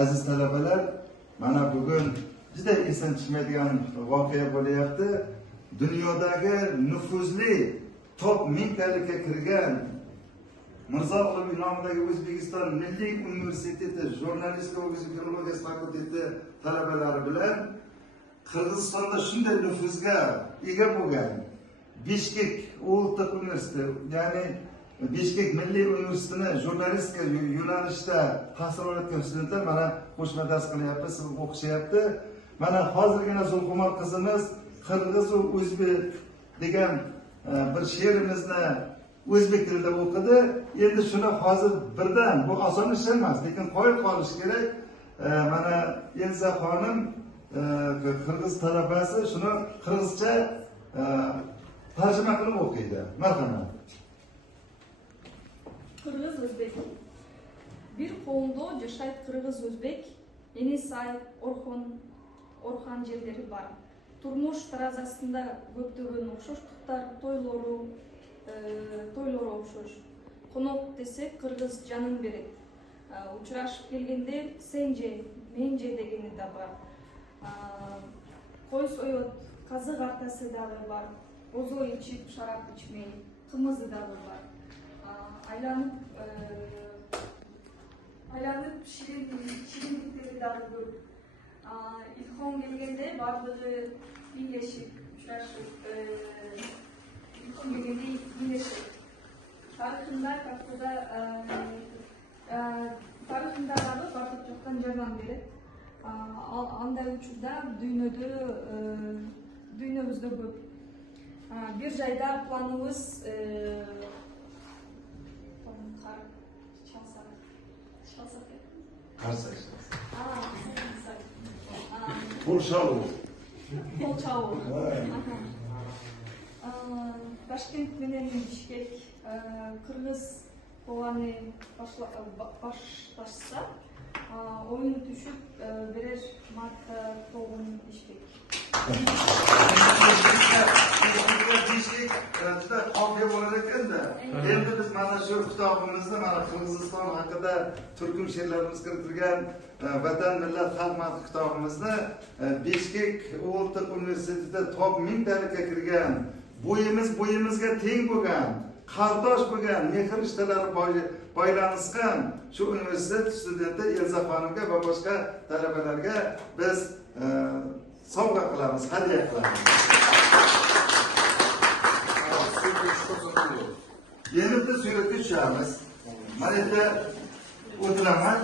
aziz talabalar, mana bugun juda esan chiqmaydigan voqea bo'lyapti. Dunyodagi nufuzli top 1000 talikka kirgan Mirzo Ulug'bek nomidagi O'zbekiston Milliy universiteti jurnalistika va filologiyasi fakulteti talabalari bilan Qirg'izistonda shunday nufuzga ega bo'lgan Bishkek Ultiq universiteti, ya'ni Bishkek Milliy universitetini jurnalistika yo'nalishida tahsil olayotgan studentlar mana qo'shma dars qilyapti, o'qishyapti. Mana hozirgina Zulqumor qizimiz Qirg'iz va o'zbek degan bir she'rimizni o'zbek tilida o'qidi. Endi shuni hozir birdan, bu oson ish emas, lekin qoyil qolish kerak. Mana Elza xonim Qirg'iz talabasi shuni qirg'izcha tarjima qilib o'qiydi. Marhamat. Kırgız Özbek. Bir qo'mda жашайт Kırgız Özbek. Eni say, Orhan жерleri бар. Turmuş tarazasında көптөгөн окшоштуктар, тойлору окшош. Конок десек Кыргыз жанын берет. Учурашып келгенде сенже, менже дегени да бар. Кой соет, казык артасы дагы бар. Бозо ичип, шарап ичмей, кымызы дагы бар. Aylanıp şirinlikleri dagı көп. İlhom gelgende bardыгы бийлешип, учурашып, ilhom gelgende бийлешип. Тарыхында дагы бардык жактан жардам берет. Андай учурда дүйнөбүздө көп. Bir жайда планыбыз Polşavu. Taşkent menен Bishkek Kırgız kogаны башташса, oyun түшүп берер марка тогун Bishkek. Bishkek juda qofiya bo'lar ekanda. Endi biz mana shu kitobimizda mana Qirg'iziston haqida turkum she'rlarimiz kiritilgan Vatan millat xalq madhi kitobimizni Bishkek Ultiq universitetida top 1000 talikka kirgan, bo'yimizga teng bo'lgan, qardosh bo'lgan, mehr ishtalari boylanishgan shu universitet studenti Elza xonimga va boshqa talabalarga biz sovg'a qilamiz, hadya qilamiz. Endi biz suratga tushamiz. Mana endi o'tiraman,